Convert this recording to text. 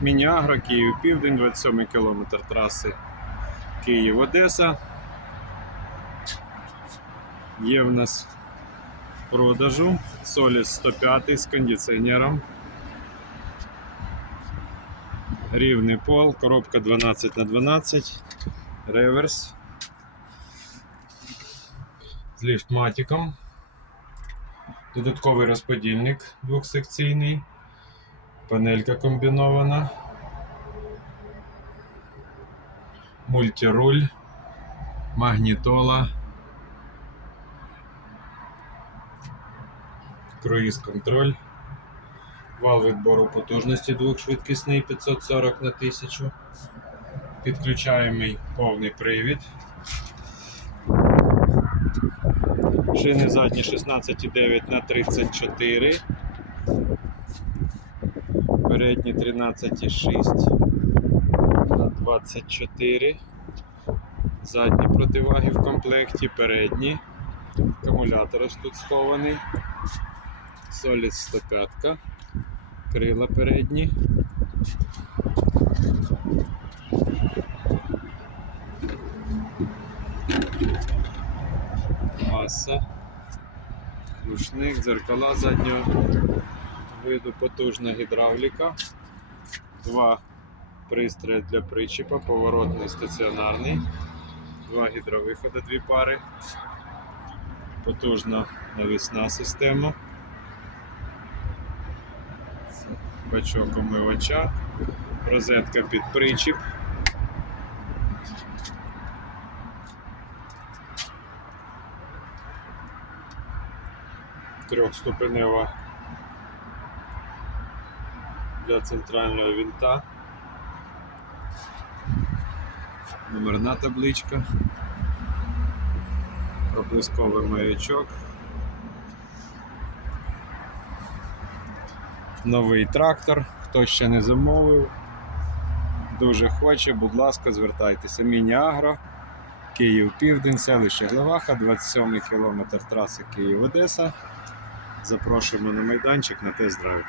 Міні-Агро, Київ Південь, 27 кілометр траси Київ-Одеса. Є в нас в продажу Соліс 105 з кондиціонером. Рівний пол, коробка 12 на 12 реверс з ліфтматиком. Додатковий розподільник двохсекційний, панелька комбінована, мультируль, магнітола, круїз-контроль, вал відбору потужності двохшвидкісний 540 на 1000, підключаємий повний привід. Шини задні 16,9 на 34. Передні 13,6 на 24. Задні противаги в комплекті, передні. Акумулятор ось тут схований. Solid 105. Крила передні. Маса, рушник, дзеркала заднього виду, потужна гідравліка, два пристрої для причіпа, поворотний стаціонарний, два гідровиходи, дві пари, потужна навісна система, бачок омивача, розетка під причіп. трьохступенева для центрального винта. Номерна табличка. Проблисковий маячок. Новий трактор. Хто ще не замовив, дуже хоче, будь ласка, звертайтеся. Міні-Агро, Київ Південь, селище Глеваха, 27 кілометр траси Київ-Одеса. Запрошуємо на майданчик на тест-драйв.